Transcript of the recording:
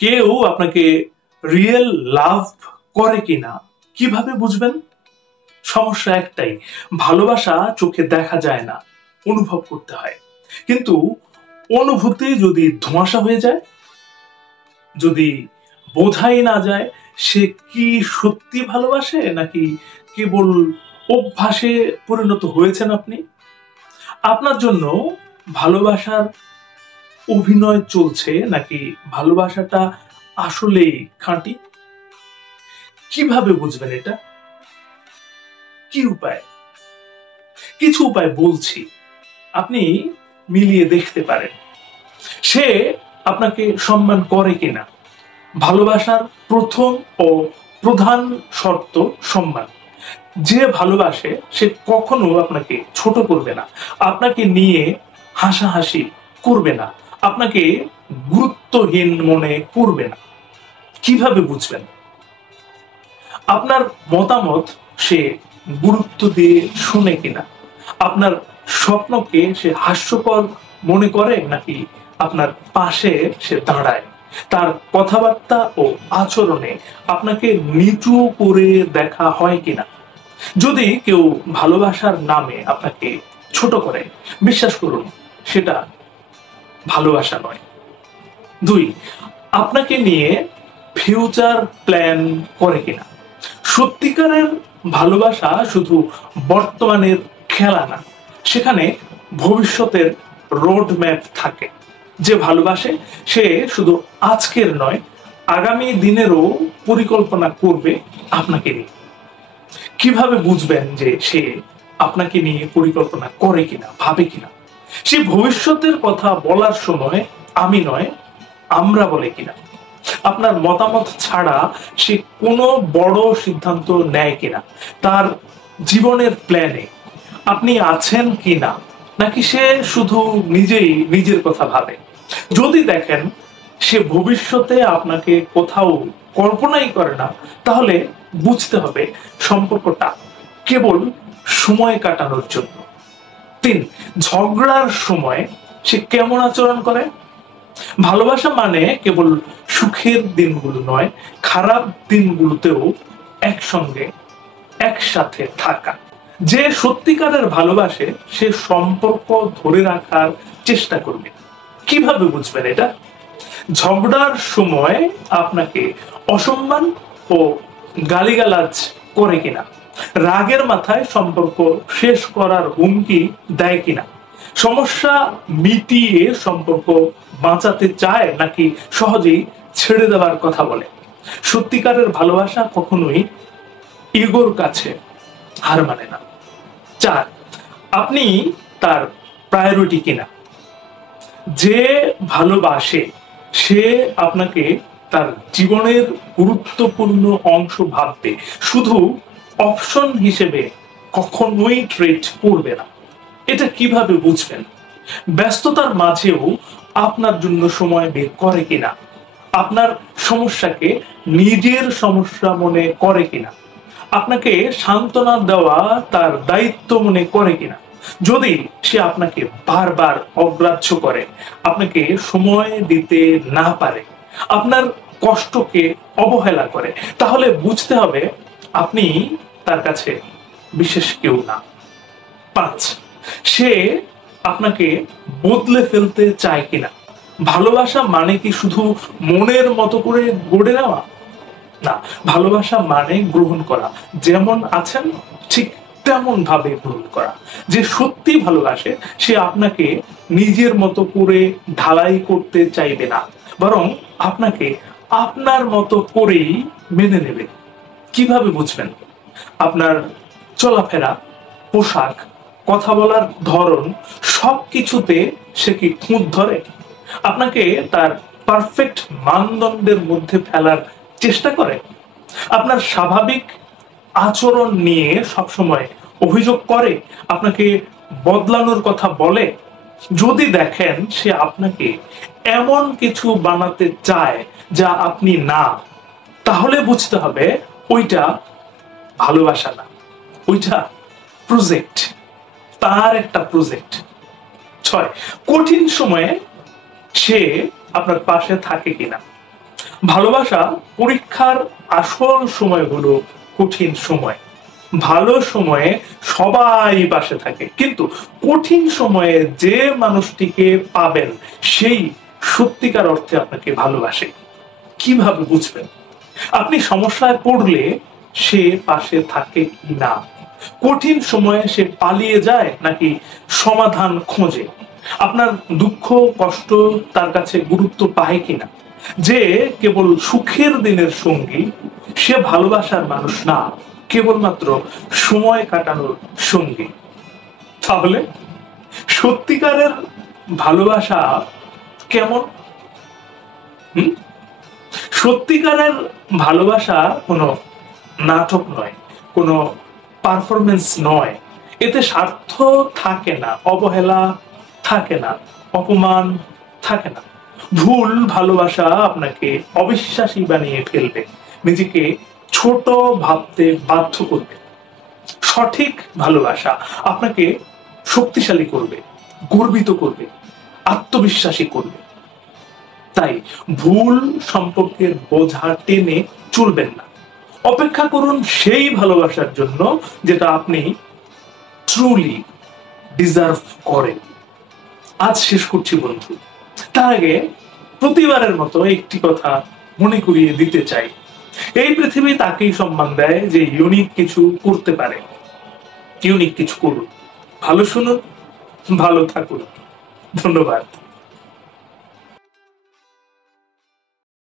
কেউ আপনাকে real love করে কিনা কিভাবে বুঝবেন? সমস্যা একটাই, ভালোবাসা চোখে দেখা যায় না, অনুভব করতে হয়। কিন্তু অনুভূতি যদি ধোঁয়াশা হয়ে যায়, যদি বোঝাই না যায় সে কি সত্যি ভালোবাসে নাকি কেবল অভ্যাসে পরিণত হয়েছেন আপনি, আপনার জন্য ভালোবাসার অভিনয় চলছে নাকি ভালোবাসাটা আসলেই খাঁটি, কিভাবে বুঝবেন এটা? কি উপায়? কিছু উপায় বলছি, আপনি মিলিয়ে দেখতে পারেন। সে আপনাকে সম্মান করে কিনা। ভালোবাসার প্রথম ও প্রধান শর্ত সম্মান। যে ভালোবাসে সে কখনো আপনাকে ছোট করবে না, আপনাকে নিয়ে হাসাহাসি করবে না, আপনাকে গুরুত্বহীন মনে করবে না। কিভাবে বুঝবেন? আপনার মতামত সে গুরুত্ব দিয়ে শুনে কিনা, আপনার স্বপ্নকে সে হাস্যকর মনে করে নাকি আপনার পাশে সে দাঁড়ায়, তার কথাবার্তা ও আচরণে আপনাকে নিচু করে দেখা হয় কিনা। যদি কেউ ভালোবাসার নামে আপনাকে ছোট করে, বিশ্বাস করুন সেটা ভালোবাসা নয়। 2, আপনাকে নিয়ে ফিউচার প্ল্যান করে কিনা। সত্যিকারের ভালোবাসা শুধু বর্তমানের খেলা না, সেখানে ভবিষ্যতের রোড ম্যাপ থাকে। যে ভালোবাসে সে শুধু আজকের নয়, আগামী দিনেরও পরিকল্পনা করবে আপনাকে নিয়ে। কিভাবে বুঝবেন যে সে আপনাকে নিয়ে পরিকল্পনা করে কিনা, ভাবে কিনা? সে ভবিষ্যতের কথা বলার সময় আমি নয় আমরা বলে কিনা। আপনার মতামত ছাড়া সে কোনো বড় সিদ্ধান্ত নেয় কিনা। তার জীবনের প্ল্যানে আপনি আছেন কিনা, নাকি সে শুধু নিজেই নিজের কথা ভাবে। যদি দেখেন সে ভবিষ্যতে আপনাকে কোথাও কল্পনাই করে না, তাহলে বুঝতে হবে সম্পর্কটা কেবল সময় কাটানোর জন্য। 3, ঝগড়ার সময় সে কেমন আচরণ করে। ভালোবাসা মানে কেবল সুখের দিনগুলো নয়, খারাপ দিনগুলোতেও একসঙ্গে একসাথে থাকা। যে সত্যিকারের ভালোবাসে সে সম্পর্ক ধরে রাখার চেষ্টা করবে। কিভাবে বুঝবেন এটা? ঝগড়ার সময় আপনাকে অসম্মান ও গালিগালাজ করে কিনা, রাগের মাথায় সম্পর্ক শেষ করার হুমকি দেয় কিনা, সমস্যা মিটিয়ে সম্পর্ক বাঁচাতে চায় নাকি সহজেই ছেড়ে দেওয়ার কথা বলে। সত্যিকারের ভালোবাসা কখনোই ইগোর কাছে হার মানে না। 4, আপনি তার প্রায়োরিটি কিনা। যে ভালোবাসে সে আপনাকে তার জীবনের গুরুত্বপূর্ণ অংশ ভাববে, শুধু অপশন হিসেবে কখনোই ট্রিট করবে না। এটা কিভাবে বুঝবেন? ব্যস্ততার মাঝেও আপনার জন্য সময় বের করে কিনা, আপনার সমস্যাকে নিজের সমস্যা মনে করে কিনা, আপনাকে সান্ত্বনা দেওয়া তার দায়িত্ব মনে করে কিনা। যদি সে আপনাকে বারবার অগ্রাহ্য করে, আপনাকে সময় দিতে না পারে, আপনার কষ্টকে অবহেলা করে, তাহলে বুঝতে হবে আপনি তার কাছে বিশেষ কেউ না। 5, সে আপনাকে বদলে ফেলতে চায় কিনা। ভালোবাসা মানে কি শুধু মনের মতো করে গড়ে নেওয়া? না, ভালোবাসা মানে গ্রহণ করা, যেমন আছেন ঠিক তেমন ভাবে গ্রহণ করা। যে সত্যি ভালোবাসে সে আপনাকে নিজের মতো করে ঢালাই করতে চাইবে না, বরং আপনাকে আপনার মতো করেই মেনে নেবে। কিভাবে বুঝবেন? আপনার চলাফেরা, পোশাক, কথা বলার ধরন সবকিছুতে সে কি খুঁত ধরে, আপনাকে তার পারফেক্ট মানদণ্ডের মধ্যে ফেলার চেষ্টা করে, আপনার স্বাভাবিক আচরণ নিয়ে সবসময় অভিযোগ করে, আপনাকে বদলানোর কথা বলে। যদি দেখেন সে আপনাকে এমন কিছু বানাতে চায় যা আপনি না, তাহলে বুঝতে হবে ওইটা ভালোবাসা না, ওইটা প্রজেক্ট, তার একটা প্রজেক্ট। 6, কঠিন সময়ে সে আপনার পাশে থাকে কিনা। ভালোবাসা পরীক্ষার আসল সময় হলো কঠিন সময়। ভালো সময়ে সবাই পাশে থাকে, কিন্তু কঠিন সময়ে যে মানুষটিকে পাবেন সেই সত্যিকার অর্থে আপনাকে ভালোবাসে। কিভাবে বুঝবেন? আপনি সমস্যায় পড়লে সে পাশে থাকে কি না, কঠিন সময়ে সে পালিয়ে যায় নাকি সমাধান খোঁজে, আপনার দুঃখ কষ্ট তার কাছে গুরুত্ব পায় কিনা। যে কেবল সুখের দিনের সঙ্গী সে ভালোবাসার মানুষ না, কেবলমাত্র সময় কাটানোর সঙ্গী। তাহলে সত্যিকারের ভালোবাসা কেমন? সত্যিকারের ভালোবাসা কোনো নাটক নয়, কোনো পারফরমেন্স নয়। এতে স্বার্থ থাকে না, অবহেলা থাকে না, অপমান থাকে না। ভুল ভালোবাসা আপনাকে অবিশ্বাসী বানিয়ে ফেলবে, নিজেকে ছোট ভাবতে বাধ্য করবে। সঠিক ভালোবাসা আপনাকে শক্তিশালী করবে, গর্বিত করবে, আত্মবিশ্বাসী করবে। তাই ভুল সম্পর্কের বোঝা টেনে চলবেন না। অপেক্ষা করুন সেই ভালোবাসার জন্য যেটা আপনি ট্রুলি ডিজার্ভ করেন। আজ শেষ করছি বন্ধু, তার আগে প্রতিবারের মতো একটি কথা মনে করিয়ে দিতে চাই। এই পৃথিবী তাকেই সম্মান দেয় যে ইউনিক কিছু করতে পারে। ইউনিক কিছু করুন, ভালো শুনুন, ভালো থাকুন। ধন্যবাদ।